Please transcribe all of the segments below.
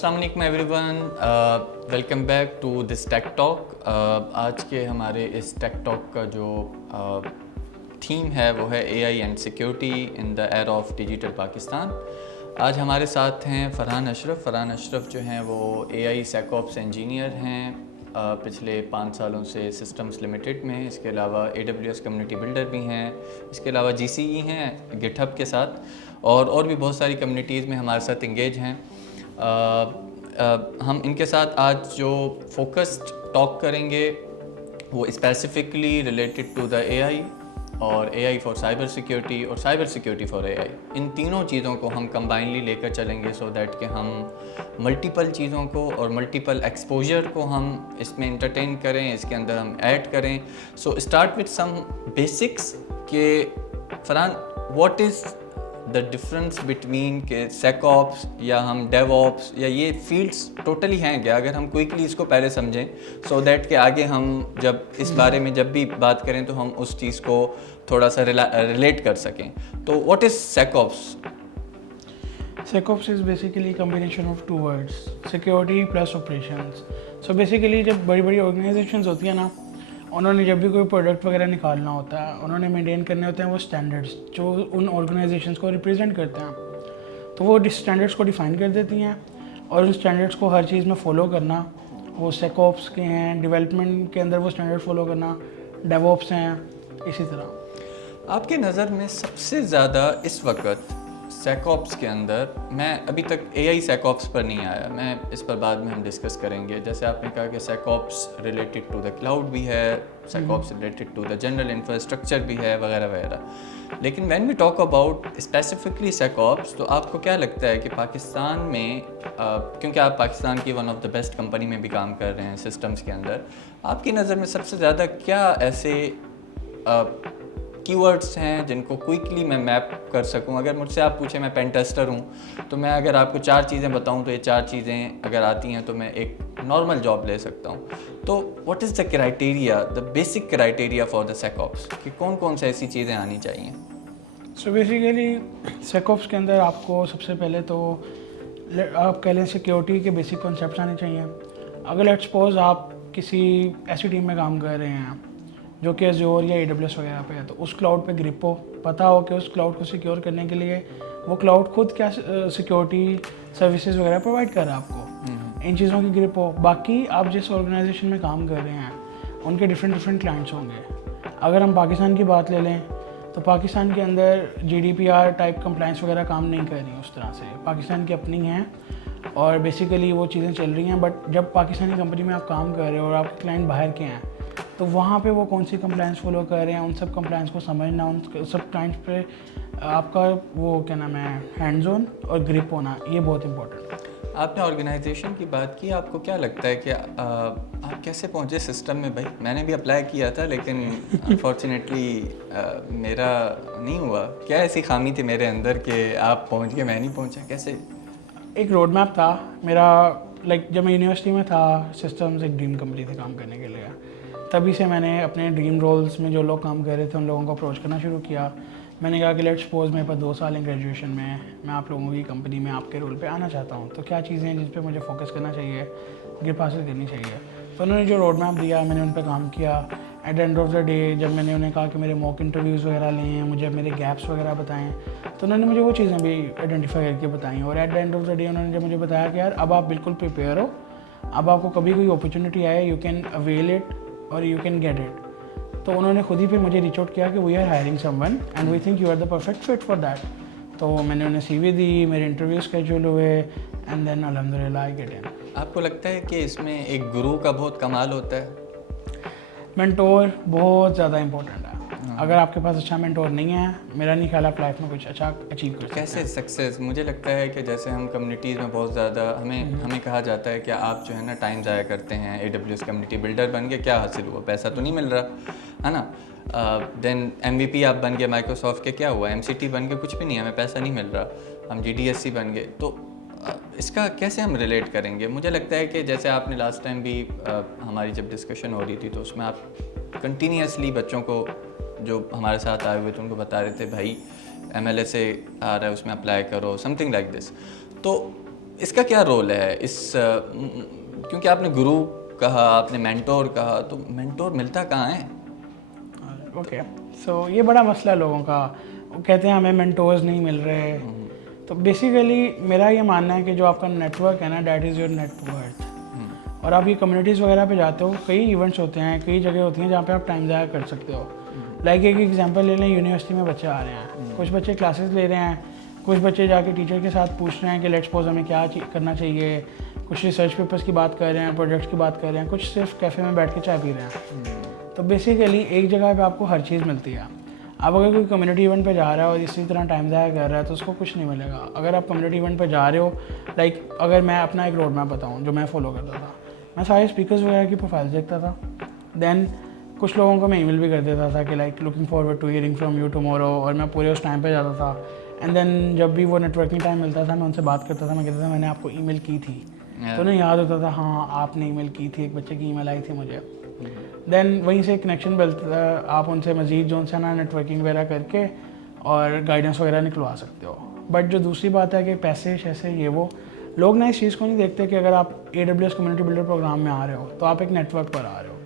अस्सलाम वालेकुम everyone, welcome back to this tech talk. आज के हमारे इस टेक टॉक का जो थीम है वो है AI and security in the era of digital Pakistan. आज हमारे साथ हैं फरहान अशरफ जो हैं वो एआई सेकऑप्स इंजीनियर हैं, पिछले 5 सालों से सिस्टम्स लिमिटेड में। इसके अलावा AWS कम्युनिटी बिल्डर भी हैं, इसके अलावा GCE हैं गिटहब के साथ, और भी बहुत सारी कम्युनिटीज़ में हमारे साथ इंगेज हैं। हम इनके साथ आज जो फोकस्ड टॉक करेंगे वो specifically related to the AI और एआई फॉर साइबर सिक्योरिटी और साइबर सिक्योरिटी फॉर एआई। इन तीनों चीज़ों को हम कंबाइनली लेकर चलेंगे सो दैट कि हम मल्टीपल चीज़ों को और मल्टीपल एक्सपोजर को हम इसमें इंटरटेन करें, इसके अंदर हम ऐड करें। So start with some basics के Farhan, what is the difference between के सेकऑप्स या हम डेवऑप्स या ये फील्ड्स टोटली हैं क्या? अगर हम क्विकली इसको पहले समझें सो दैट कि आगे हम जब इस बारे में जब भी बात करें तो हम उस चीज़ को थोड़ा सा रिलेट कर सकें। तो what is SecOps? SecOps is basically a combination of two words, security plus operations. So basically जब बड़ी बड़ी organizations होती है ना, उन्होंने जब भी कोई प्रोडक्ट वगैरह निकालना होता है, उन्होंने मेंटेन करने होते हैं वो स्टैंडर्ड्स जो उन ऑर्गेनाइजेशंस को रिप्रेजेंट करते हैं। तो वो स्टैंडर्ड्स को डिफ़ाइन कर देती हैं और उन स्टैंडर्ड्स को हर चीज़ में फ़ॉलो करना, वो SecOps के हैं, डेवलपमेंट के अंदर वो स्टैंडर्ड फ़ॉलो करना, DevOps हैं, इसी तरह। आपके नज़र में सबसे ज़्यादा इस वक्त सेकऑप्स के अंदर, मैं अभी तक एआई सेकऑप्स पर नहीं आया, मैं इस पर बाद में हम डिस्कस करेंगे। जैसे आपने कहा कि SecOps related to the cloud भी है, SecOps related to the general infrastructure भी है, वगैरह वगैरह। लेकिन when we talk about specifically SecOps, तो आपको क्या लगता है कि पाकिस्तान में, क्योंकि आप पाकिस्तान की one of the best company में भी काम कर रहे हैं सिस्टम्स के अंदर, आपकी नज़र में सबसे ज़्यादा क्या ऐसे कीवर्ड्स हैं जिनको क्विकली मैं मैप कर सकूं? अगर मुझसे आप पूछें, मैं पेन टेस्टर हूं, तो मैं अगर आपको 4 चीज़ें बताऊं तो ये 4 चीज़ें अगर आती हैं तो मैं एक नॉर्मल जॉब ले सकता हूं। तो what is the criteria, the basic criteria for the SecOps, कि कौन कौन से ऐसी चीज़ें आनी चाहिए? सो बेसिकली SecOps के अंदर आपको सबसे पहले तो आप कह लें सिक्योरिटी के बेसिक कॉन्सेप्ट्स आने चाहिए। अगर लेट्स सपोज आप किसी ऐसी टीम में काम कर रहे हैं जो कि Azure या AWS वगैरह पे है, तो उस क्लाउड पे ग्रिप हो, पता हो कि उस क्लाउड को सिक्योर करने के लिए वो क्लाउड खुद क्या सिक्योरिटी सर्विसेज वगैरह प्रोवाइड कर रहा है आपको, इन चीज़ों की ग्रिप हो। बाकी आप जिस ऑर्गेनाइजेशन में काम कर रहे हैं उनके डिफरेंट क्लाइंट्स होंगे। अगर हम पाकिस्तान की बात ले लें तो पाकिस्तान के अंदर GDPR टाइप कंप्लाइंस वगैरह काम नहीं कर रही उस तरह से, पाकिस्तान की अपनी हैं और बेसिकली वो चीज़ें चल रही हैं। बट जब पाकिस्तानी कंपनी में आप काम कर रहे हो और आपके क्लाइंट बाहर के हैं, तो वहाँ पे वो कौन सी कंप्लाइंस फॉलो कर रहे हैं, उन सब कंप्लाइंस को समझना, उन सब क्लाइंट्स पे आपका वो क्या नाम है हैंड्स ऑन और ग्रिप होना, ये बहुत इंपॉर्टेंट है। आपने ऑर्गेनाइजेशन की बात की, आपको क्या लगता है कि आप कैसे पहुंचे सिस्टम में? भाई मैंने भी अप्लाई किया था लेकिन अनफॉर्चुनेटली मेरा नहीं हुआ। क्या ऐसी खामी थी मेरे अंदर कि आप पहुंच गए, मैं नहीं पहुंचा? कैसे? एक रोड मैप था मेरा, जब मैं यूनिवर्सिटी में था, सिस्टम्स एक ड्रीम कंपनी थी काम करने के लिए। तभी से मैंने अपने ड्रीम रोल्स में जो लोग काम कर रहे थे उन लोगों को अप्रोच करना शुरू किया। मैंने कहा कि लेट्स सपोज मेरे पास 2 साल हैं ग्रेजुएशन में, मैं आप लोगों की कंपनी में आपके रोल पे आना चाहता हूँ, तो क्या चीज़ें हैं जिस पे मुझे फोकस करना चाहिए, ग्रिप हासिल करनी चाहिए। तो उन्होंने जो रोड मैप दिया मैंने उन पर काम किया। At the end of the day जब मैंने उन्हें कहा कि मेरे मॉक इंटरव्यूज़ वगैरह लें हैं, मुझे मेरे गैप्स वगैरह बताएं, तो उन्होंने मुझे वो चीज़ें भी आइडेंटिफाई करके बताई। और at the end of the day उन्होंने जब मुझे बताया कि यार अब आप बिल्कुल प्रिपेयर हो, अब आपको कभी कोई अपॉर्चुनिटी आए यू कैन अवेल इट और यू कैन गेट इट। तो उन्होंने खुद ही फिर मुझे रीच आउट किया कि we are hiring someone and we think you are the perfect fit for that. तो मैंने उन्हें CV दी, मेरे इंटरव्यू स्केड्यूल हुए एंड देन अल्हम्दुलिल्लाह आई गेट इन। आपको लगता है कि इसमें एक गुरु का बहुत कमाल होता है? मेंटोर बहुत ज़्यादा इंपॉर्टेंट है। अगर आपके पास अच्छा मेंटोर नहीं है, मेरा नहीं ख्याल आप लाइफ में कुछ अच्छा अचीव कर सकते हैं। कैसे सक्सेस? मुझे लगता है कि जैसे हम कम्युनिटीज़ में बहुत ज़्यादा हमें कहा जाता है कि आप जो है ना टाइम ज़ाया करते हैं, AWS कम्युनिटी बिल्डर बन के क्या हासिल हुआ? पैसा तो नहीं मिल रहा है ना। देन MVP आप बन गए माइक्रोसॉफ्ट के, क्या हुआ? MCT बन के कुछ भी नहीं, हमें पैसा नहीं मिल रहा। हम GDSC बन गए, तो इसका कैसे हम रिलेट करेंगे? मुझे लगता है कि जैसे आपने लास्ट टाइम भी हमारी जब डिस्कशन हो रही थी तो उसमें आप कंटिन्यूसली बच्चों को जो हमारे साथ आए हुए थे उनको बता रहे थे भाई MLSA आ रहा है उसमें अप्लाई करो, समथिंग लाइक दिस। तो इसका क्या रोल है क्योंकि आपने गुरु कहा, आपने मेंटोर कहा, तो मेंटोर मिलता कहाँ है? ओके, सो ये बड़ा मसला है लोगों का। वो कहते हैं हमें मेंटोर्स नहीं मिल रहे। तो बेसिकली मेरा ये मानना है कि जो आपका नेटवर्क है ना, डैट इज़ योर नेटवर्थ। और आप ये कम्युनिटीज़ वगैरह पे जाते हो, कई इवेंट्स होते हैं, कई जगह होती हैं जहाँ पे आप टाइम ज़ाया कर सकते हो। लाइक एक एग्जांपल ले लें, यूनिवर्सिटी में बच्चे आ रहे हैं, कुछ बच्चे क्लासेस ले रहे हैं, कुछ बच्चे जाके टीचर के साथ पूछ रहे हैं कि लेट्स सपोज हमें क्या करना चाहिए, कुछ रिसर्च पेपर्स की बात कर रहे हैं, प्रोजेक्ट्स की बात कर रहे हैं, कुछ सिर्फ कैफ़े में बैठ के चाय पी रहे हैं। तो बेसिकली एक जगह पे आपको हर चीज़ मिलती है। अब अगर कोई कम्युनिटी इवेंट पे जा रहा है और इसी तरह टाइम ज़ाया कर रहा है तो उसको कुछ नहीं मिलेगा। अगर आप कम्युनिटी इवेंट पे जा रहे हो, लाइक अगर मैं अपना एक रोड मैप बताऊँ जो मैं फॉलो करता था, मैं सारे स्पीकर्स वगैरह की प्रोफाइल देखता था। देन कुछ लोगों को मैं ईमेल भी कर देता था कि like looking forward to hearing from you tomorrow, और मैं पूरे उस टाइम पे जाता था। एंड देन जब भी वो नेटवर्किंग टाइम मिलता था मैं उनसे बात करता था, मैं कहता था मैंने आपको ईमेल की थी, तो उन्हें याद होता था हाँ आपने ईमेल की थी, एक बच्चे की ईमेल आई थी मुझे। देन वहीं से कनेक्शन बनता है, आप उनसे मज़ीद जो उनसे ना नेटवर्किंग वगैरह करके और गाइडेंस वगैरह निकलवा सकते हो। बट जो दूसरी बात है कि पैसे शैसे ये वो, लोग ना इस चीज़ को नहीं देखते कि अगर आप AWS कम्युनिटी बिल्डर प्रोग्राम में आ रहे हो तो आप एक नेटवर्क पर आ रहे हो।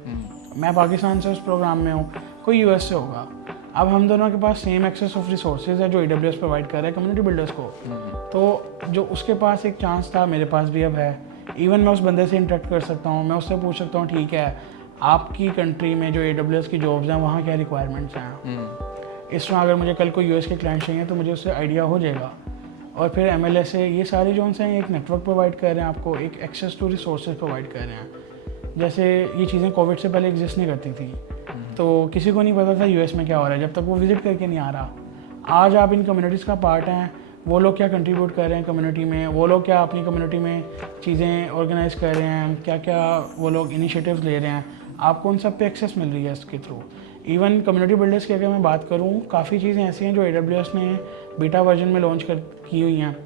मैं पाकिस्तान से उस प्रोग्राम में हूँ, कोई US से होगा। अब हम दोनों के पास सेम एक्सेस ऑफ रिसोर्सेज है जो AWS प्रोवाइड कर रहा है कम्युनिटी बिल्डर्स को। तो जो उसके पास एक चांस था मेरे पास भी अब है। इवन मैं उस बंदे से इंटरेक्ट कर सकता हूँ, मैं उससे पूछ सकता हूँ ठीक है आपकी कंट्री में जो AWS की जॉब्स हैं वहाँ क्या रिक्वायरमेंट्स हैं। इस तरह अगर मुझे कल को US के क्लाइंट चाहिए तो मुझे उससे आइडिया हो जाएगा। और फिर MLS से ये सारे जो हैं एक नेटवर्क प्रोवाइड कर रहे हैं आपको, एक एक्सेस टू रिसोर्सेज प्रोवाइड कर रहे हैं। जैसे ये चीज़ें कोविड से पहले एग्जिस्ट नहीं करती थी, तो किसी को नहीं पता था US में क्या हो रहा है जब तक वो विजिट करके नहीं आ रहा। आज आप इन कम्युनिटीज़ का पार्ट हैं, वो लोग क्या कंट्रीब्यूट कर रहे हैं कम्युनिटी में, वो लोग क्या अपनी कम्युनिटी में चीज़ें ऑर्गेनाइज कर रहे हैं, क्या क्या वो लोग इनिशिएटिव्स ले रहे हैं, आपको उन सब पे एक्सेस मिल रही है इसके थ्रू। इवन कम्युनिटी बिल्डर्स की अगर मैं बात करूँ, काफ़ी चीज़ें ऐसी हैं जो AWS ने बीटा वर्जन में लॉन्च की हुई हैं,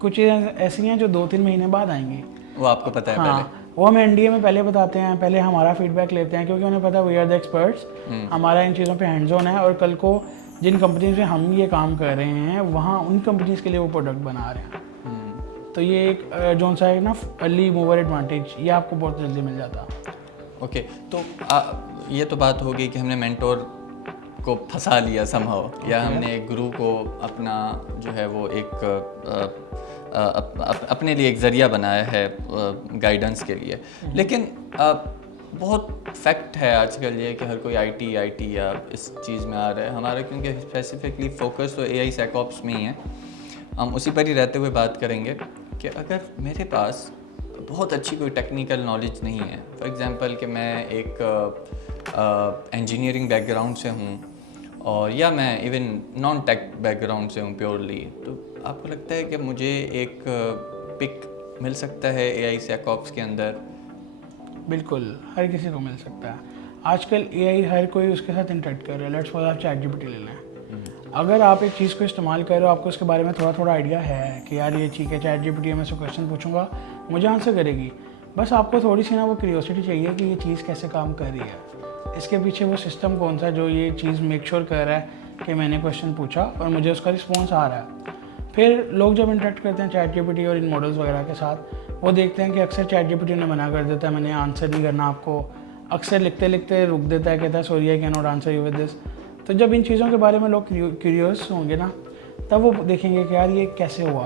कुछ चीज़ें ऐसी हैं जो 2-3 महीने बाद आएंगी, वो आपको पता है हाँ, पहले। वो हमें NDA में पहले बताते हैं, पहले हमारा फीडबैक लेते हैं क्योंकि उन्हें पता है वी आर द एक्सपर्ट्स, हमारा इन चीज़ों पे हैंड्स ऑन है। और कल को जिन कंपनीज में हम ये काम कर रहे हैं वहाँ उन कंपनीज के लिए वो प्रोडक्ट बना रहे हैं। तो ये एक जो सा है ना अर्ली मूवर एडवांटेज, ये आपको बहुत जल्दी मिल जाता। ओके, तो ये तो बात हो गई कि हमने मेंटोर को फंसा लिया समहाउ, या हमने गुरु को अपना जो है वो एक अपने लिए एक ज़रिया बनाया है गाइडेंस के लिए। लेकिन बहुत फैक्ट है आजकल ये कि हर कोई IT या इस चीज़ में आ रहा है। हमारा क्योंकि स्पेसिफिकली फोकस तो AI SecOps में ही है, हम उसी पर ही रहते हुए बात करेंगे कि अगर मेरे पास बहुत अच्छी कोई टेक्निकल नॉलेज नहीं है, फॉर एग्ज़ाम्पल कि मैं एक इंजीनियरिंग बैकग्राउंड से हूँ और या मैं इवन नॉन टेक बैकग्राउंड से हूँ प्योरली, तो आपको लगता है कि मुझे एक पिक मिल सकता है AI SecOps के अंदर? बिल्कुल, हर किसी को मिल सकता है। आजकल AI हर कोई उसके साथ इंटरेक्ट कर रहा है। लेट्स सपोज आप ChatGPT ले लें, अगर आप एक चीज़ को इस्तेमाल कर रहे हो, आपको उसके बारे में थोड़ा थोड़ा आइडिया है कि यार ये ठीक है, ChatGPT मैं इससे क्वेश्चन पूछूंगा मुझे आंसर करेगी, बस आपको थोड़ी सी ना वो क्यूरियोसिटी चाहिए कि ये चीज़ कैसे काम कर रही है, इसके पीछे वो सिस्टम कौन सा जो ये चीज़ मेक श्योर कर रहा है कि मैंने क्वेश्चन पूछा और मुझे उसका रिस्पॉन्स आ रहा है। फिर लोग जब इंटरेक्ट करते हैं ChatGPT और इन मॉडल्स वगैरह के साथ, वो देखते हैं कि अक्सर ChatGPT ने मना कर देता है, मैंने आंसर नहीं करना आपको, अक्सर लिखते लिखते रुक देता है, कहता है sorry I can not answer you with this. तो जब इन चीज़ों के बारे में लोग क्यूरियस होंगे ना, तब वो देखेंगे कि यार ये कैसे हुआ,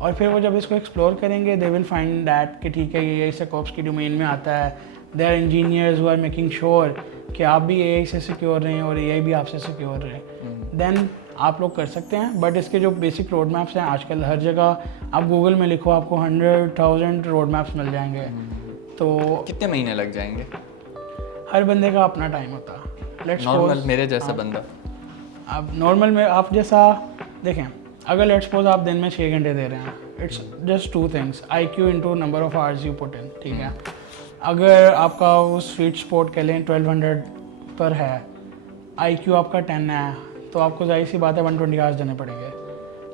और फिर वो जब इसको एक्सप्लोर करेंगे दे विल फाइंड दैट कि ठीक है ये SecOps की डोमेन में आता है। They are engineers who are making sure कि आप भी AI से सिक्योर रहें और AI भी आपसे सिक्योर रहे, देन आप लोग कर सकते हैं। बट इसके जो बेसिक रोड मैप्स हैं आजकल हर जगह, आप गूगल में लिखो आपको 100,000 रोड मैप्स मिल जाएंगे। तो कितने महीने लग जाएंगे? हर बंदे का अपना टाइम होता है। नॉर्मल मेरे जैसा बंदा, अब नॉर्मल में आप जैसा देखें, अगर लेट्स सपोज आप दिन में 6 घंटे दे रहे हैं, it's just 2 things, IQ into number of hours you put in, ठीक है। अगर आपका वो स्वीट स्पॉट कह लें 1200 पर है, IQ आपका 10 है, तो आपको जाहिर सी बात है 120 आवर्स देने पड़ेंगे।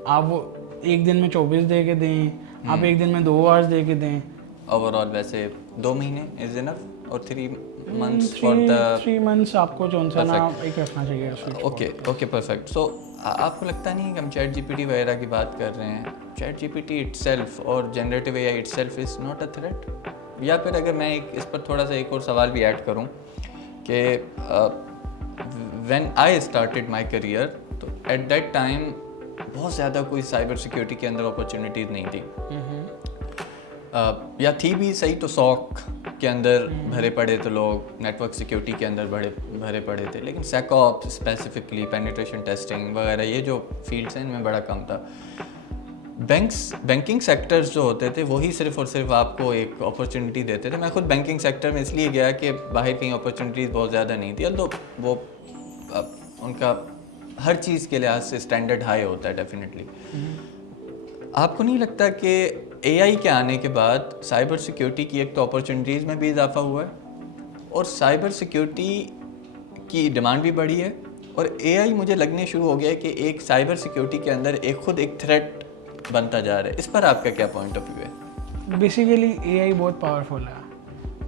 आप वो एक दिन में 24 दे के दें, आप एक दिन में 2 आवर्स दे के दें। ओवरऑल वैसे 2 महीने इज इनफ, और 3 months फॉर द 3 months आपको जो सा ना एक रखना चाहिए। Okay perfect. सो आपको लगता नहीं कि हम ChatGPT वगैरह की बात कर रहे हैं, चैट जीपीटी इटसेल्फ और generative AI itself is not a threat? या फिर अगर मैं इस पर थोड़ा सा एक और सवाल भी ऐड करूं कि when I started my career, तो एट दैट टाइम बहुत ज़्यादा कोई साइबर सिक्योरिटी के अंदर अपॉर्चुनिटीज़ नहीं थी। या थी भी सही तो सॉक के अंदर भरे पड़े थे लोग, नेटवर्क सिक्योरिटी के अंदर भरे पड़े थे, लेकिन सेकऑप्स स्पेसिफिकली पेनिट्रेशन टेस्टिंग वगैरह ये जो फील्ड्स हैं इनमें बड़ा कम था। बैंकिंग सेक्टर्स जो होते थे वही सिर्फ और सिर्फ आपको एक अपॉर्चुनिटी देते थे। मैं खुद बैंकिंग सेक्टर में इसलिए गया कि बाहर कहीं अपॉर्चुनिटीज़ बहुत ज़्यादा नहीं थी, तो वो उनका हर चीज़ के लिहाज से स्टैंडर्ड हाई होता है डेफिनेटली। आपको नहीं लगता कि एआई के आने के बाद साइबर सिक्योरिटी की एक तो अपॉर्चुनिटीज़ में भी इजाफा हुआ है और साइबर सिक्योरिटी की डिमांड भी बढ़ी है, और एआई मुझे लगने शुरू हो गया है कि एक साइबर सिक्योरिटी के अंदर खुद एक थ्रेट बनता जा रहा है। इस पर आपका क्या पॉइंट ऑफ व्यू है? बेसिकली एआई बहुत पावरफुल है,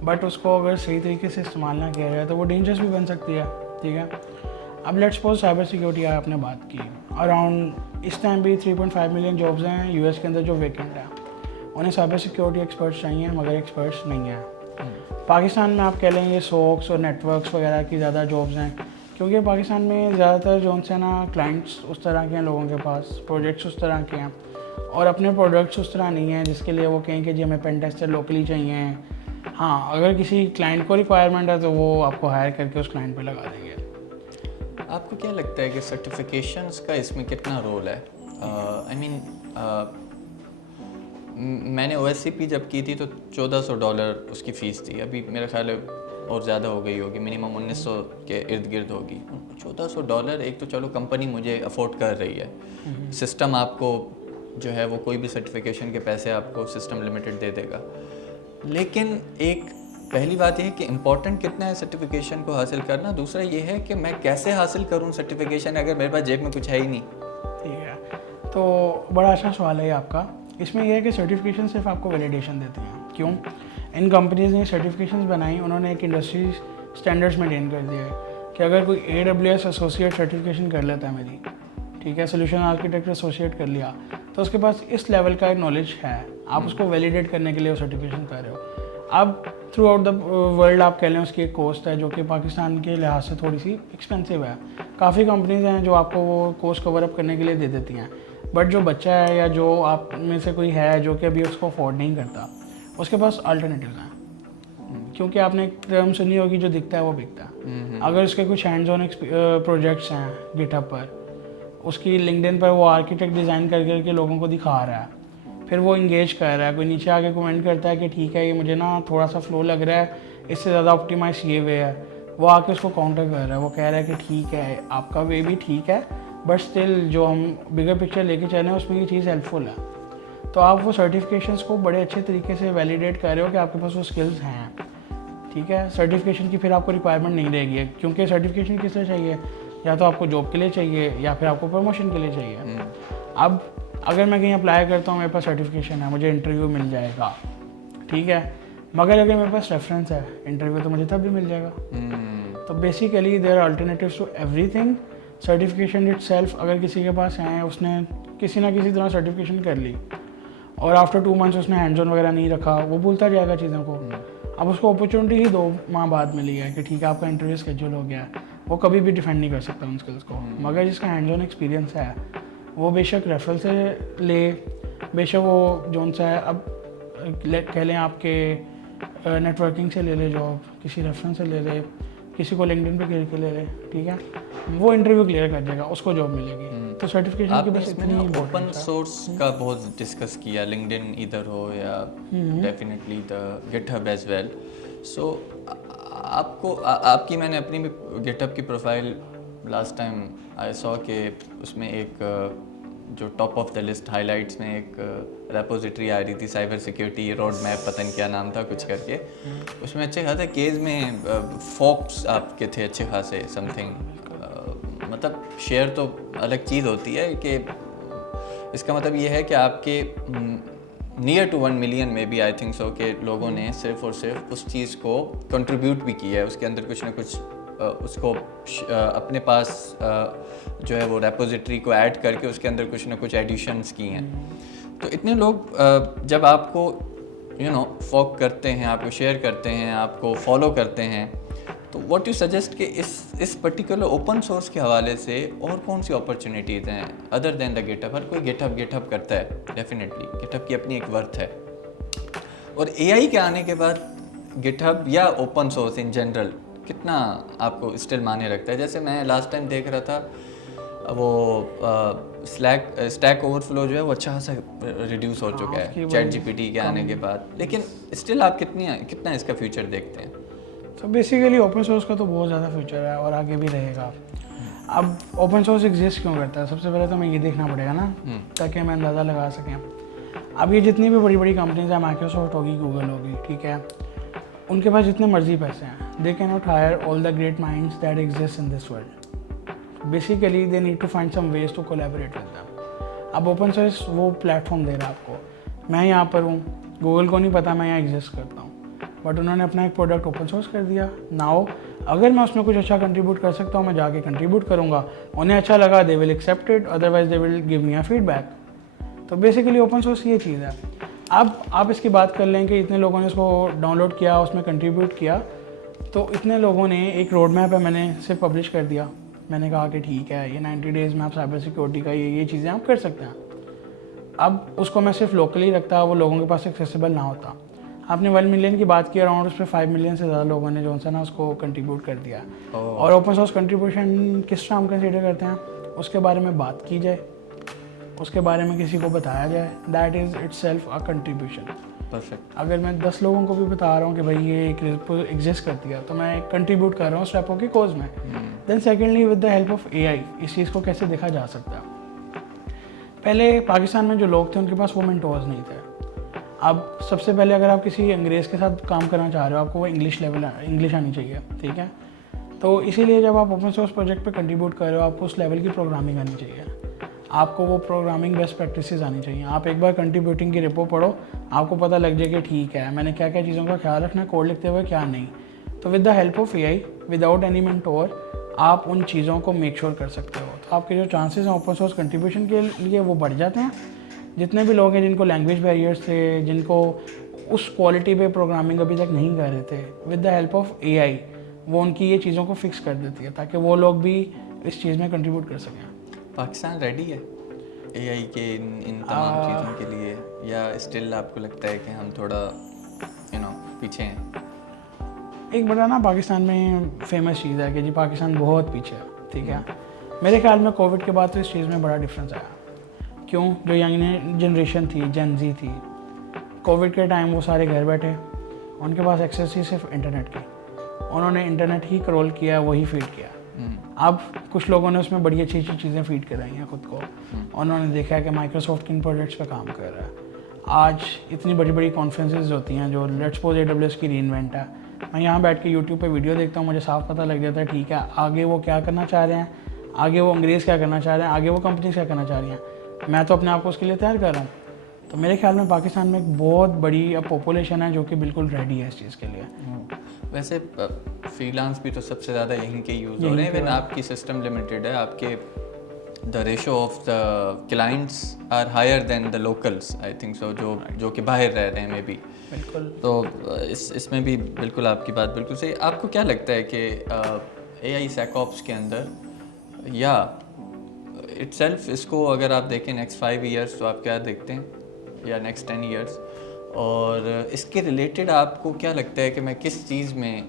बट उसको अगर सही तरीके से इस्तेमाल ना किया जाए तो वो डेंजरस भी बन सकती है, ठीक है। अब लेट्स सपोज साइबर सिक्योरिटी आपने बात की, अराउंड इस टाइम भी 3.5 मिलियन जॉब्स हैं यूएस के अंदर जो वैकेंट है, उन्हें साइबर सिक्योरिटी एक्सपर्ट्स चाहिए मगर एक्सपर्ट्स नहीं हैं। पाकिस्तान में आप कह लेंगे सोक्स और नेटवर्क्स वगैरह की ज़्यादा जॉब्स हैं, क्योंकि पाकिस्तान में ज़्यादातर जो उनसे ना क्लाइंट्स उस तरह के हैं, लोगों के पास प्रोजेक्ट्स उस तरह के हैं और अपने प्रोडक्ट्स उस तरह नहीं हैं जिसके लिए वो कहें कि जी हमें पेन टेस्टर लोकली चाहिए। हाँ, अगर किसी क्लाइंट को रिक्वायरमेंट है तो वो आपको हायर करके उस क्लाइंट पे लगा देंगे। आपको क्या लगता है कि सर्टिफिकेशंस का इसमें कितना रोल है? आई मीन मैंने OSCP जब की थी तो $1400 उसकी फ़ीस थी, अभी मेरा ख्याल है और ज़्यादा हो गई होगी, मिनिमम 1900 के इर्द गिर्द होगी। $1400 एक तो चलो कंपनी मुझे अफोर्ड कर रही है, सिस्टम आपको जो है वो कोई भी सर्टिफिकेशन के पैसे आपको सिस्टम लिमिटेड दे देगा, लेकिन एक पहली बात यह है कि इम्पोर्टेंट कितना है सर्टिफिकेशन को हासिल करना, दूसरा ये है कि मैं कैसे हासिल करूं सर्टिफिकेशन अगर मेरे पास जेब में कुछ है ही नहीं। ठीक है, तो बड़ा अच्छा सवाल है आपका। इसमें यह है कि सर्टिफिकेशन सिर्फ आपको वैलिडेशन देती हैं। क्यों? इन कंपनीज ने सर्टिफिकेशंस बनाई, उन्होंने एक इंडस्ट्री स्टैंडर्ड्स मेंटेन कर दिया है कि अगर कोई AWS एसोसिएट सर्टिफिकेशन कर लेता है मेरी, ठीक है, सोल्यूशन आर्किटेक्ट एसोसिएट कर लिया, तो उसके पास इस लेवल का नॉलेज है, आप उसको वैलिडेट करने के लिए वो सर्टिफिकेशन कर रहे हो। अब थ्रू आउट द वर्ल्ड आप कह लें उसकी एक कॉस्ट है जो कि पाकिस्तान के लिहाज से थोड़ी सी एक्सपेंसिव है। काफ़ी कंपनीज हैं जो आपको वो कॉस्ट कवर अप करने के लिए दे देती हैं, बट जो बच्चा है या जो आप में से कोई है जो कि अभी उसको अफोर्ड नहीं करता, उसके पास अल्टरनेटिव्स हैं। क्योंकि आपने एक टर्म सुनी होगी, जो दिखता है वो बिकता है। अगर उसके कुछ हैंड्स ऑन प्रोजेक्ट्स हैं गिटहब पर, उसकी लिंक्डइन पर वो आर्किटेक्ट डिज़ाइन कर करके लोगों को दिखा रहा है, फिर वो इंगेज कर रहा है, कोई नीचे आके कमेंट करता है कि ठीक है ये मुझे ना थोड़ा सा फ्लो लग रहा है, इससे ज़्यादा ऑप्टिमाइज ये वे है, वो आके उसको काउंटर कर रहा है, वो कह रहा है कि ठीक है आपका वे भी ठीक है, बट स्टिल जो हम बिगर पिक्चर लेके चल रहे हैं उसमें ये चीज़ हेल्पफुल है। तो आप वो सर्टिफिकेशंस को बड़े अच्छे तरीके से वैलिडेट कर रहे हो कि आपके पास वो स्किल्स हैं, ठीक है। सर्टिफिकेशन की फिर आपको रिक्वायरमेंट नहीं रहेगी, क्योंकि सर्टिफिकेशन किस लिए चाहिए? या तो आपको जॉब के लिए चाहिए या फिर आपको प्रमोशन के लिए चाहिए। अब अगर मैं कहीं अप्लाई करता हूँ, मेरे पास सर्टिफिकेशन है, मुझे इंटरव्यू मिल जाएगा, ठीक है, मगर अगर मेरे पास रेफरेंस है, इंटरव्यू तो मुझे तब भी मिल जाएगा। तो basically there are alternatives to everything. Certification itself अगर किसी के पास है, उसने किसी ना किसी तरह सर्टिफिकेशन कर ली और आफ्टर 2 मंथ्स उसने हैंड्स ऑन वगैरह नहीं रखा, वो भूलता जाएगा चीज़ों को। अब उसको अपॉर्चुनिटी ही 2 माह बाद मिली है कि ठीक है आपका इंटरव्यू स्केड्यूल हो गया है, वो कभी भी डिफेंड नहीं कर सकता उन स्किल्स को। मगर जिसका हैंड्स ऑन एक्सपीरियंस है वो बेशक रेफरल से ले, बेशक वो जोन सा है, अब कह लें आपके नेटवर्किंग से ले ले जॉब, किसी रेफरेंस से ले ले, किसी को लिंक्डइन पे क्लियर के ले ले, ठीक है, वो इंटरव्यू क्लियर कर देगा, उसको जॉब मिलेगी। तो सर्टिफिकेशन की बस इतनी ओपन सोर्स का बहुत डिस्कस किया, लिंक्डइन इधर हो या definitely the GitHub as well. So आपको आपकी मैंने अपनी भी गिटहब की profile last time I saw कि उसमें एक जो top of the list highlights में एक रेपोजिटरी आ रही थी, साइबर सिक्योरिटी रोड मैप, पता नहीं क्या नाम था कुछ करके, उसमें अच्छे खासे केस में फॉक्स आपके थे अच्छे खासे समथिंग। मतलब शेयर तो अलग चीज़ होती है कि इसका मतलब ये है कि आपके नियर टू 1 मिलियन में भी आई थिंक सो के लोगों ने सिर्फ और सिर्फ उस चीज़ को कंट्रीब्यूट भी किया है, उसके अंदर कुछ ना कुछ उसको अपने पास जो है वो रेपोजिटरी को ऐड करके उसके अंदर कुछ ना कुछ एडिशंस की हैं। तो इतने लोग जब आपको फॉक करते हैं, आपको शेयर करते हैं, आपको फॉलो करते हैं, तो व्हाट यू सजेस्ट कि इस पर्टिकुलर ओपन सोर्स के हवाले से और कौन सी अपॉर्चुनिटीज़ हैं अदर देन द गिटहब? हर कोई गिटहब करता है, डेफिनेटली गिटहब की अपनी एक वर्थ है, और एआई के आने के बाद गिटहब या ओपन सोर्स इन जनरल कितना आपको स्टिल माने रखता है? जैसे मैं लास्ट टाइम देख रहा था, वो स्टैक ओवरफ्लो जो है वो अच्छा खासा रिड्यूस हो चुका है चैट जीपीटी के आने के बाद, लेकिन स्टिल आप कितना इसका फ्यूचर देखते हैं? तो बेसिकली ओपन सोर्स का तो बहुत ज़्यादा फ्यूचर है और आगे भी रहेगा। अब ओपन सोर्स एग्जिस्ट क्यों करता है? सबसे पहले तो हमें ये देखना पड़ेगा ना, ताकि हम अंदाज़ा लगा सकें। अब ये जितनी भी बड़ी बड़ी कंपनीज हैं, माइक्रोसॉफ्ट होगी, गूगल होगी, ठीक है, उनके पास जितने मर्जी पैसे हैं, they can not hire all the great minds that exist in this world. Basically they need to find some ways to collaborate with them. अब ओपन सोर्स वो प्लेटफॉर्म दे रहा है आपको। मैं यहाँ पर हूँ, गूगल को नहीं पता मैं यहाँ एग्जिस्ट करता हूँ, बट उन्होंने अपना एक प्रोडक्ट ओपन सोर्स कर दिया। नाउ अगर मैं उसमें कुछ अच्छा कंट्रीब्यूट कर सकता हूँ, मैं जाके कंट्रीब्यूट करूँगा, उन्हें अच्छा लगा they will accept it, otherwise they will give me a feedback. तो बेसिकली ओपन सोर्स ये चीज़ है। अब आप इसकी बात कर लें कि इतने लोगों ने इसको डाउनलोड किया, उसमें कंट्रीब्यूट किया, तो इतने लोगों ने एक रोड मैप है, मैंने सिर्फ पब्लिश कर दिया। मैंने कहा कि ठीक है, ये 90 डेज़ में आप साइबर सिक्योरिटी का ये चीज़ें आप कर सकते हैं। अब उसको मैं सिर्फ लोकली रखता, वो लोगों के पास एक्सेसिबल ना होता। आपने 1 मिलियन की बात की, अराउंड उस पर 5 मिलियन से ज़्यादा लोगों ने जो ना उसको कंट्रीब्यूट कर दिया। और ओपन सोर्स कंट्रीब्यूशन किस तरह हम कंसीडर करते हैं, उसके बारे में बात की जाए, उसके बारे में किसी को बताया जाए, that is itself a contribution. Perfect. अगर मैं 10 लोगों को भी बता रहा हूँ कि भाई ये एक एग्जिस्ट करती है, तो मैं कंट्रीब्यूट कर रहा हूँ स्टेपों की कोज में। Then secondly with the help of AI इस चीज़ को कैसे देखा जा सकता है। पहले पाकिस्तान में जो लोग थे उनके पास वो मेंटोर्स नहीं थे। अब सबसे पहले अगर आप किसी अंग्रेज़ के साथ काम करना चाह रहे हो, आपको वो इंग्लिश आनी चाहिए, ठीक है। तो इसीलिए जब आप ओपन सोर्स प्रोजेक्ट पे कंट्रीब्यूट कर रहे हो, आपको उस लेवल की प्रोग्रामिंग आनी चाहिए, आपको वो प्रोग्रामिंग बेस्ट प्रैक्टिसेस आनी चाहिए। आप एक बार कंट्रीब्यूटिंग की रिपो पढ़ो, आपको पता लग जाए कि ठीक है मैंने क्या क्या चीज़ों का ख्याल रखना है कोड लिखते हुए, क्या नहीं। तो with the help of AI, without any mentor, आप उन चीज़ों को मेक श्योर कर सकते हो। तो आपके जो चांसेस हैं ओपन सोर्स कंट्रीब्यूशन के लिए वो बढ़ जाते हैं। जितने भी लोग हैं जिनको लैंग्वेज बैरियर्स थे, जिनको उस क्वालिटी पे प्रोग्रामिंग अभी तक नहीं कर रहे थे, with the help of AI वो उनकी ये चीज़ों को फिक्स कर देती है, ताकि वो लोग भी इस चीज़ में कंट्रीब्यूट कर सकें। पाकिस्तान रेडी है एआई के इन तमाम चीज़ों के लिए, या स्टिल आपको लगता है कि हम थोड़ा पीछे हैं? एक बड़ा ना पाकिस्तान में फेमस चीज़ है कि जी पाकिस्तान बहुत पीछे है, ठीक है। मेरे ख्याल में कोविड के बाद तो इस चीज़ में बड़ा डिफरेंस आया। क्यों? जो यंग जनरेशन थी, जेन जी थी, कोविड के टाइम वो सारे घर बैठे, उनके पास एक्सेस थी सिर्फ इंटरनेट की, उन्होंने इंटरनेट ही क्रॉल किया, वही फीड किया। अब कुछ लोगों ने उसमें बड़ी अच्छी अच्छी चीज़ें फीड कराई हैं खुद को। उन्होंने देखा है कि माइक्रोसॉफ्ट किन प्रोजेक्ट्स पे काम कर रहा है। आज इतनी बड़ी बड़ी कॉन्फ्रेंसेज होती हैं, जो लेट्स सपोज AWS की रीइन्वेंट है, मैं यहाँ बैठ के यूट्यूब पे वीडियो देखता हूँ, मुझे साफ पता लग जाता है ठीक है आगे वो क्या करना चाह रहे हैं, आगे वो अंग्रेज़ क्या करना चाह रहे हैं, आगे वो कंपनीज क्या करना चाह रही हैं। मैं तो अपने आप को उसके लिए तैयार कर रहा हूँ। तो मेरे ख्याल में पाकिस्तान में एक बहुत बड़ी अब पॉपुलेशन है जो कि बिल्कुल रेडी है इस चीज़ के लिए। वैसे फ्रीलांस भी तो सबसे ज़्यादा यहीं के यूज़ हो रहे हैं। इवन आपकी सिस्टम लिमिटेड है, आपके the ratio of the clients are higher than the locals, I think so, जो कि बाहर रह रहे हैं मे बी। बिल्कुल। तो इसमें भी बिल्कुल आपकी बात बिल्कुल सही। आपको क्या लगता है कि एआई SecOps के अंदर या इटसेल्फ, इसको अगर आप देखें नेक्स्ट 5 ईयर्स, तो आप क्या देखते हैं, या नेक्स्ट 10 ईयर्स, और इसके रिलेटेड आपको क्या लगता है कि मैं किस चीज़ में,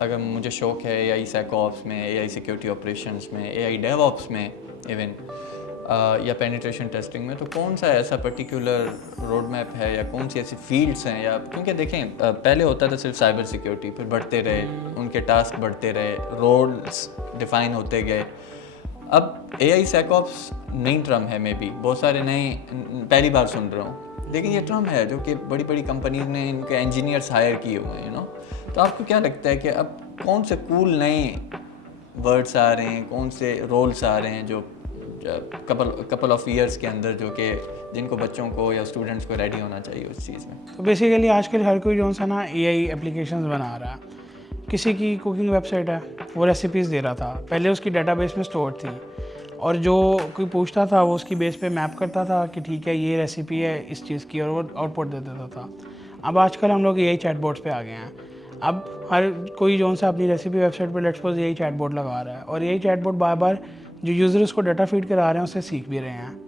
अगर मुझे शौक़ है एआई SecOps में, एआई सिक्योरिटी ऑपरेशंस में, एआई DevOps में इवन, या पेनिट्रेशन टेस्टिंग में, तो कौन सा ऐसा पर्टिकुलर रोड मैप है या कौन सी ऐसी फील्ड्स हैं? या क्योंकि देखें पहले होता था सिर्फ साइबर सिक्योरिटी, फिर बढ़ते रहे, उनके टास्क बढ़ते रहे, रोल्स डिफ़ाइन होते गए। अब एआई SecOps नई टर्म है, मे बी बहुत सारे नए पहली बार सुन रहा हूँ, लेकिन ये टर्म है जो कि बड़ी बड़ी कंपनीज ने इनके इंजीनियर्स हायर किए हुए हैं, तो आपको क्या लगता है कि अब कौन से कूल नए वर्ड्स आ रहे हैं, कौन से रोल्स आ रहे हैं जो कपल ऑफ ईयर्स के अंदर, जो कि जिनको बच्चों को या स्टूडेंट्स को रेडी होना चाहिए उस चीज़ में? तो बेसिकली आजकल हर कोई जो सा ना एआई एप्लीकेशंस बना रहा है। किसी की कुकिंग वेबसाइट है, वो रेसिपीज़ दे रहा था, पहले उसकी डेटाबेस में स्टोर थी, और जो कोई पूछता था वो उसकी बेस पे मैप करता था कि ठीक है ये रेसिपी है इस चीज़ की, और वो आउटपुट दे देता था। अब आजकल हम लोग यही चैटबॉट्स पे आ गए हैं। अब हर कोई जो सा अपनी रेसिपी वेबसाइट पे लेट्स सपोज यही चैटबॉट लगा रहा है, और यही चैटबॉट बार बार जो यूज़र उसको डाटा फीड करा रहे हैं उससे सीख भी रहे हैं।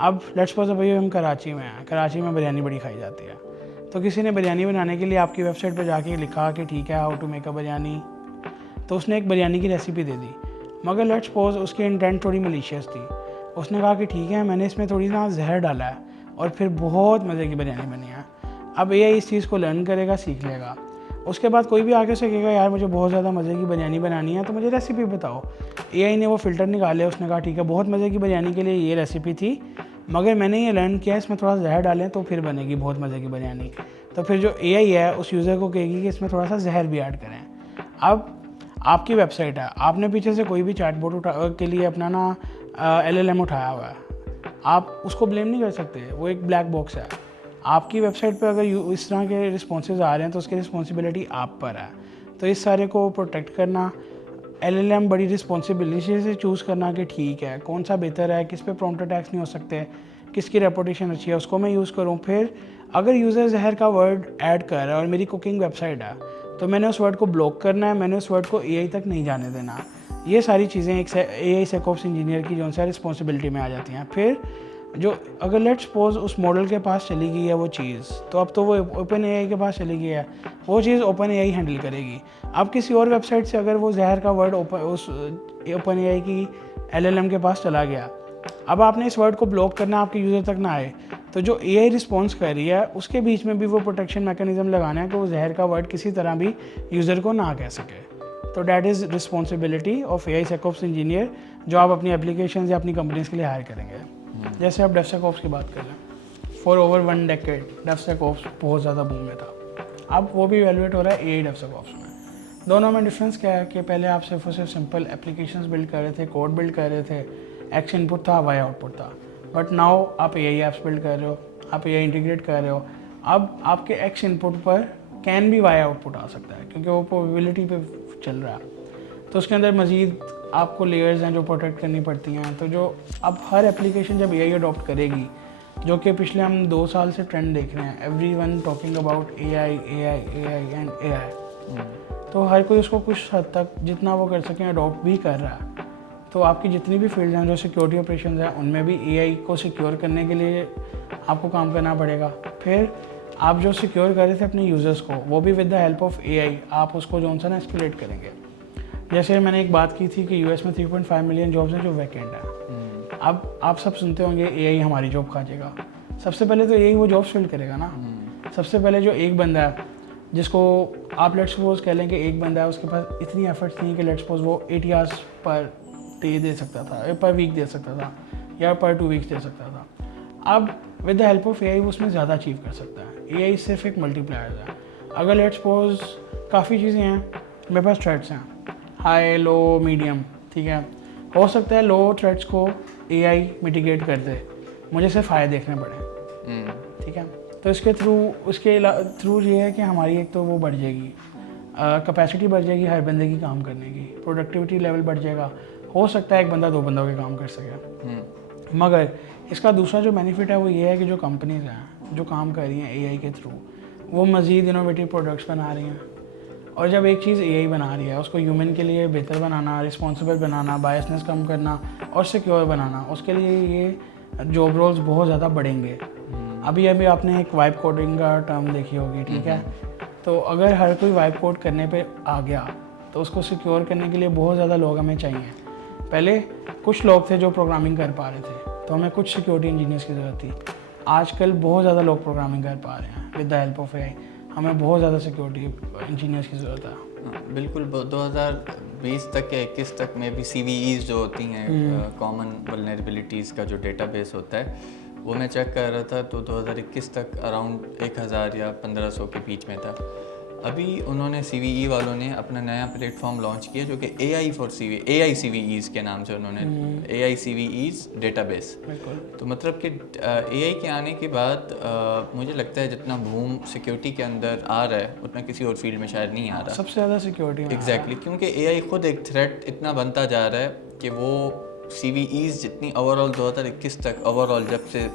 अब लेट्स सपोज अभी हम कराची में हैं, कराची में बिरयानी बड़ी खाई जाती है, तो किसी ने बिरयानी बनाने के लिए आपकी वेबसाइट पर जाके लिखा कि ठीक है how to make a biryani, तो उसने एक बिरयानी की रेसिपी दे दी, मगर लेट्स सपोज उसकी इंटेंट थोड़ी मलिशियस थी। उसने कहा कि ठीक है मैंने इसमें थोड़ी ना जहर डाला है और फिर बहुत मज़े की बिरयानी बनी है। अब एआई इस चीज़ को लर्न करेगा, सीख लेगा, उसके बाद कोई भी आके उसे कहेगा यार मुझे बहुत ज़्यादा मज़े की बिरयानी बनानी है तो मुझे रेसिपी बताओ। एआई ने वो फ़िल्टर निकाले, उसने कहा ठीक है बहुत मज़े की बिरयानी के लिए ये रेसिपी थी, मगर मैंने ये लर्न किया इसमें थोड़ा जहर डालें तो फिर बनेगी बहुत मज़े की बिरयानी। तो फिर जो एआई है उस यूज़र को कहेगी कि इसमें थोड़ा सा जहर भी ऐड करें। अब आपकी वेबसाइट है, आपने पीछे से कोई भी चैटबॉट के लिए अपना ना LLM उठाया हुआ है, आप उसको ब्लेम नहीं कर सकते, वो एक ब्लैक बॉक्स है। आपकी वेबसाइट पे अगर इस तरह के रिस्पॉन्सेज आ रहे हैं तो उसकी रिस्पॉन्सिबिलिटी आप पर है। तो इस सारे को प्रोटेक्ट करना, LLM बड़ी रिस्पॉन्सिबिलिटी से चूज़ करना कि ठीक है कौन सा बेहतर है, किस पे प्रॉम्प्ट अटैक्स नहीं हो सकते, किसकी रेपुटेशन अच्छी है उसको मैं यूज़ करूँ। फिर अगर यूज़र जहर का वर्ड ऐड कर रहा है और मेरी कुकिंग वेबसाइट है तो मैंने उस वर्ड को ब्लॉक करना है, मैंने उस वर्ड को एआई तक नहीं जाने देना। ये सारी चीज़ें एक एआई सेकऑप्स इंजीनियर की जो सा रिस्पॉन्सिबिलिटी में आ जाती हैं। फिर जो अगर लेट्स सपोज उस मॉडल के पास चली गई है वो चीज़, तो अब तो वो ओपन एआई के पास चली गई है, वो चीज़ ओपन एआई हैंडल करेगी। अब किसी और वेबसाइट से अगर वो जहर का वर्ड उस ओपन एआई की LLM के पास चला गया, अब आपने इस वर्ड को ब्लॉक करना आपके यूज़र तक ना आए, तो जो एआई रिस्पॉन्स कर रही है उसके बीच में भी वो प्रोटेक्शन मैकेनिज्म लगाना है कि वो जहर का वर्ड किसी तरह भी यूज़र को ना कह सके। तो that is responsibility of AI SecOps engineer जो आप अपनी एप्लीकेशन या अपनी कंपनीज के लिए हायर करेंगे। जैसे आप डेवसेकऑप्स की बात करें, फॉर ओवर 1 डेकेड डेवसेकऑप्स बहुत ज़्यादा बूम में था, अब वो भी इवेलुएट हो रहा है एआई डेवसेकऑप्स में। दोनों में डिफरेंस क्या है कि पहले आप सिर्फ और सिर्फ सिंपल एप्लीकेशंस बिल्ड कर रहे थे, कोड बिल्ड कर रहे थे, एक्स इनपुट था वाई आउटपुट था, बट नाउ आप एआई ऐप्स बिल्ड कर रहे हो, आप एआई इंटीग्रेट कर रहे हो। अब आपके एक्स इनपुट पर कैन भी वाई आउटपुट आ सकता है क्योंकि वो प्रोबेबिलिटी पे चल रहा है, तो उसके अंदर मज़ीद आपको लेयर्स हैं जो प्रोटेक्ट करनी पड़ती हैं। तो जो अब हर एप्लीकेशन जब एआई अडॉप्ट करेगी, जो कि पिछले हम 2 साल से ट्रेंड देख रहे हैं, everyone talking about AI AI AI and AI, तो हर कोई उसको कुछ हद तक जितना वो कर सकें अडॉप्ट भी कर रहा है। तो आपकी जितनी भी फील्ड हैं जो सिक्योरिटी ऑपरेशंस हैं उनमें भी एआई को सिक्योर करने के लिए आपको काम करना पड़ेगा। फिर आप जो सिक्योर कर रहे थे अपने यूज़र्स को, वो भी with the help of AI आप उसको जो सा ना एस्केलेट करेंगे। जैसे मैंने एक बात की थी कि यूएस में 3.5 मिलियन जॉब्स हैं जो वैकेंट हैं। अब आप सब सुनते होंगे एआई हमारी जॉब खा जाएगा, सबसे पहले तो एआई वो जॉब्स फिल करेगा ना। सबसे पहले जो एक बंदा है जिसको आप लेट्स सपोज कह लें कि एक बंदा है उसके पास इतनी एफर्ट्स नहीं कि लेट्स सपोज वो 80 आवर्स पर डे दे सकता था, पर वीक दे सकता था या पर 2 वीक्स दे सकता था। अब with the help of AI वो उसमें ज़्यादा अचीव कर सकता है। एआई सिर्फ एक मल्टीप्लायर है। अगर लेट्स सपोज काफ़ी चीज़ें हैं, मेरे पास थ्रेड्स हैं हाई लो मीडियम, ठीक है, हो सकता है लो थ्रेड्स को एआई मिटिगेट कर दे, मुझे सिर्फ हाई देखने पड़े, ठीक है। तो इसके थ्रू ये है कि हमारी एक तो वो बढ़ जाएगी, कैपेसिटी बढ़ जाएगी हर बंदे की काम करने की, प्रोडक्टिविटी लेवल बढ़ जाएगा। हो सकता है एक बंदा 2 बंदों के काम कर सके। मगर इसका दूसरा जो बेनिफिट है वो ये है कि जो कंपनीज हैं जो काम कर रही हैं एआई के थ्रू, वो मज़ीद इनोवेटिव प्रोडक्ट्स बना रही हैं। और जब एक चीज़ एआई बना रही है उसको ह्यूमन के लिए बेहतर बनाना, रिस्पॉन्सिबल बनाना, बायसनेस कम करना और सिक्योर बनाना, उसके लिए ये जॉब रोल्स बहुत ज़्यादा बढ़ेंगे। अभी आपने एक वाइब कोडिंग का टर्म देखी होगी, ठीक है। तो अगर हर कोई वाइब कोड करने पे आ गया तो उसको सिक्योर करने के लिए बहुत ज़्यादा लोग हमें चाहिए। पहले कुछ लोग थे जो प्रोग्रामिंग कर पा रहे थे तो हमें कुछ सिक्योरिटी इंजीनियर्स की ज़रूरत थी। आजकल बहुत ज़्यादा लोग प्रोग्रामिंग कर पा रहे हैं with the help of AI, हमें बहुत ज़्यादा सिक्योरिटी इंजीनियर्स की ज़रूरत है। बिल्कुल 2020 तक या 21 तक में भी CVEs जो होती हैं कॉमन वल्नरेबिलिटीज़ का जो डेटाबेस होता है वो मैं चेक कर रहा था, तो 2021 तक अराउंड 1000 या 1500 के बीच में था। अभी उन्होंने CVE वालों ने अपना नया प्लेटफॉर्म लॉन्च किया जो कि AI CVEs के नाम से उन्होंने AI CVEs डेटाबेस। तो मतलब कि AI के आने के बाद मुझे लगता है जितना बूम सिक्योरिटी के अंदर आ रहा है उतना किसी और फील्ड में शायद नहीं आ रहा। सबसे ज़्यादा सिक्योरिटी एग्जैक्टली, क्योंकि AI खुद एक थ्रेट इतना बनता जा रहा है कि वो CVEs जितनी ओवरऑल 2021 तक ओवरऑल जब से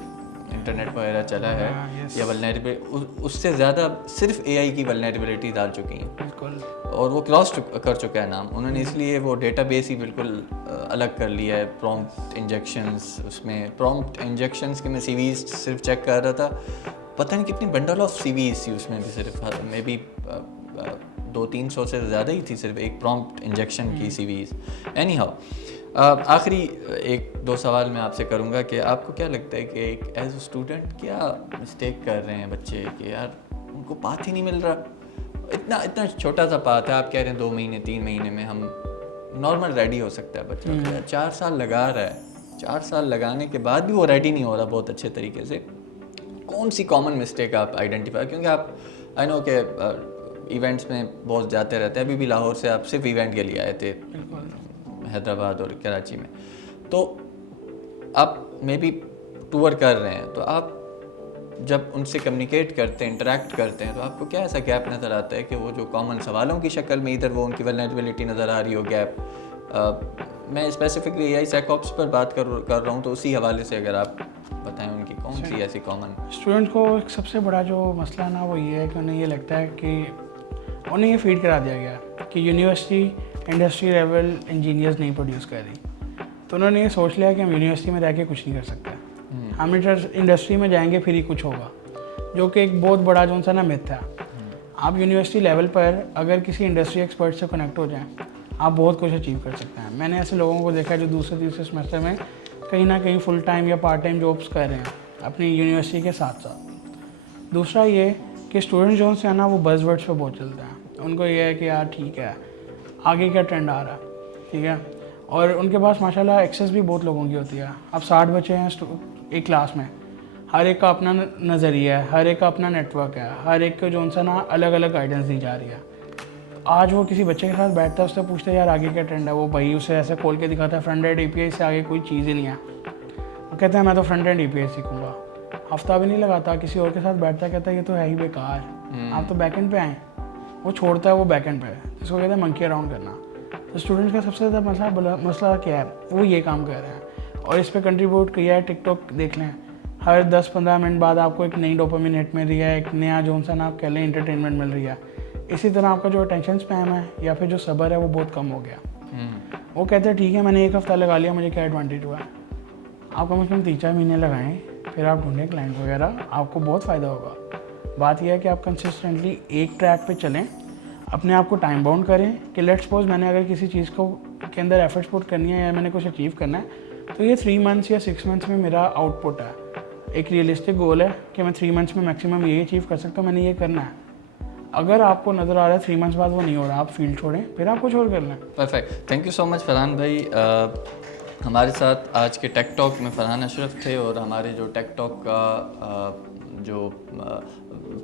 इंटरनेट वगैरह चला है या वल्नरेबिलिटी उससे ज़्यादा सिर्फ AI की वल्नरेबिलिटी डाल चुकी हैं बिल्कुल। और वो क्रॉस कर चुका है नाम उन्होंने, इसलिए वो डेटाबेस ही बिल्कुल अलग कर लिया है। प्रॉम्प्ट इंजेक्शंस, उसमें प्रॉम्प्ट इंजेक्शंस के मैं CVs सिर्फ चेक कर रहा था, पता नहीं कितनी बंडल ऑफ CVs थी उसमें भी, सिर्फ मे बी 200-300 से ज़्यादा ही थी सिर्फ एक प्रॉम्प्ट इंजेक्शन की CVs। एनी हाउ, आखिरी 1-2 सवाल मैं आपसे करूंगा कि आपको क्या लगता है कि एक एज अ स्टूडेंट क्या मिस्टेक कर रहे हैं बच्चे कि यार उनको पाथ ही नहीं मिल रहा, इतना छोटा सा पाथ है, आप कह रहे हैं 2 महीने 3 महीने में हम नॉर्मल रेडी हो सकता है बच्चा, तो 4 साल लगा रहा है, 4 साल लगाने के बाद भी वो रेडी नहीं हो रहा बहुत अच्छे तरीके से। कौन सी कॉमन मिस्टेक आप आइडेंटिफाई, क्योंकि आप आई नो के इवेंट्स में बहुत जाते रहते हैं, अभी भी लाहौर से आप सिर्फ इवेंट के लिए आए थे हैदराबाद और कराची में, तो आप मे बी टूर कर रहे हैं, तो आप जब उनसे कम्युनिकेट करते हैं, इंटरेक्ट करते हैं, तो आपको क्या ऐसा गैप नज़र आता है कि वो जो कॉमन सवालों की शक्ल में इधर वो उनकी वल्नरेबिलिटी नज़र आ रही हो गैप? मैं स्पेसिफिकली AI SecOps पर बात कर रहा हूँ, तो उसी हवाले से अगर आप बताएं उनकी कौन सी ऐसी कॉमन। स्टूडेंट को एक सबसे बड़ा जो मसला ना वो ये है कि उन्हें ये लगता है कि उन्हें ये फीड करा दिया गया कि यूनिवर्सिटी इंडस्ट्री लेवल इंजीनियर्स नहीं प्रोड्यूस कर रही, तो उन्होंने ये सोच लिया कि हम यूनिवर्सिटी में रह के कुछ नहीं कर सकते, हम इंडस्ट्री में जाएंगे फिर ही कुछ होगा, जो कि एक बहुत बड़ा जो सा ना मिथ है। आप यूनिवर्सिटी लेवल पर अगर किसी इंडस्ट्री एक्सपर्ट से कनेक्ट हो जाएं, आप बहुत कुछ अचीव कर सकते हैं। मैंने ऐसे लोगों को देखा है जो दूसरे तीसरे सेमेस्टर में कहीं ना कहीं फुल टाइम या पार्ट टाइम जॉब्स कर रहे हैं अपनी यूनिवर्सिटी के साथ साथ। दूसरा ये कि स्टूडेंट जो है ना वो बज़वर्ड्स पे बहुत चलते हैं, उनको ये है कि यार ठीक है आगे क्या ट्रेंड आ रहा है, ठीक है, और उनके पास माशाल्लाह एक्सेस भी बहुत लोगों की होती है। अब 60 बच्चे हैं एक क्लास में, हर एक का अपना नज़रिया है, हर एक का अपना नेटवर्क है, हर एक को जो सा ना अलग अलग गाइडेंस दी जा रही है। आज वो किसी बच्चे के साथ बैठता है, उससे पूछता है यार आगे क्या ट्रेंड है, वो भाई उसे ऐसे खोल के दिखाता है फ्रंट एंड API से आगे कोई चीज़ ही नहीं है। वो कहता है मैं तो फ्रंट एंड API सीखूंगा, हफ्ता भी नहीं लगाता, किसी और के साथ बैठता है, कहता है ये तो है ही बेकार, आप तो बैक एंड पे आए, वो छोड़ता है वो बैक एंड पे, जिसको कहते हैं मंकी अराउंड करना। तो स्टूडेंट्स का सबसे ज़्यादा मसला क्या है, वो ये काम कर रहे हैं और इस पर कंट्रीब्यूट किया है। टिकटॉक देख लें, हर 10-15 मिनट बाद आपको एक नई डोपामिन हिट मिल रही है, एक नया जो सा ना आप कह लें इंटरटेनमेंट मिल रही है। इसी तरह आपका जो अटेंशन स्पैम है या फिर जो सब्र है वो बहुत कम हो गया। वो कहते हैं ठीक है मैंने 1 हफ्ता लगा लिया, मुझे क्या एडवांटेज हुआ है। आप कम से कम 3-4 महीने लगाएं, फिर आप ढूंढें क्लाइंट वगैरह, आपको बहुत फ़ायदा होगा। बात यह है कि आप कंसिस्टेंटली एक ट्रैक पे चलें, अपने आप को टाइम बाउंड करें कि लेट्स सपोज मैंने अगर किसी चीज़ को के अंदर एफर्ट्स पुट करनी है या मैंने कुछ अचीव करना है, तो ये 3 मंथ्स या 6 मंथ्स में मेरा आउटपुट है। एक रियलिस्टिक गोल है कि मैं 3 मंथ्स में मैक्सिमम ये अचीव कर सकता हूँ, मैंने ये करना है। अगर आपको नज़र आ रहा है 3 मंथ्स बाद वो नहीं हो रहा, आप फील्ड छोड़ें, फिर आप कुछ और कर लें। Perfect, thank you so much Farhan भाई। हमारे साथ आज के टेक टॉक में फरहान अशरफ थे और हमारे जो टेक टॉक का जो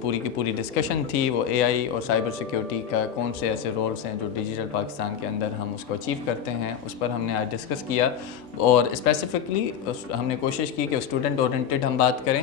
पूरी की पूरी डिस्कशन थी वो AI और साइबर सिक्योरिटी का कौन से ऐसे रोल्स हैं जो डिजिटल पाकिस्तान के अंदर हम उसको अचीव करते हैं, उस पर हमने आज डिस्कस किया। और स्पेसिफिकली हमने कोशिश की कि स्टूडेंट ओरिएंटेड हम बात करें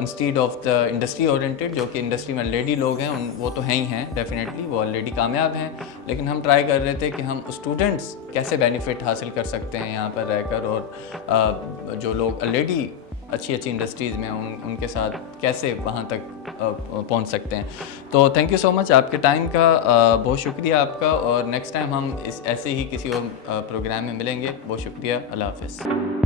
instead of the industry oriented, जो कि इंडस्ट्री में ऑलरेडी लोग हैं वो तो हैं ही हैं, डेफिनेटली वो ऑलरेडी कामयाब हैं, लेकिन हम ट्राई कर रहे थे कि हम स्टूडेंट्स कैसे बेनिफिट हासिल कर सकते हैं यहाँ पर रहकर, और जो लोग ऑलरेडी अच्छी इंडस्ट्रीज़ में उनके साथ कैसे वहाँ तक पहुँच सकते हैं। तो थैंक यू सो मच आपके टाइम का, बहुत शुक्रिया आपका, और नेक्स्ट टाइम हम ऐसे ही किसी और प्रोग्राम में मिलेंगे। बहुत शुक्रिया, अल्लाह हाफ़िज़।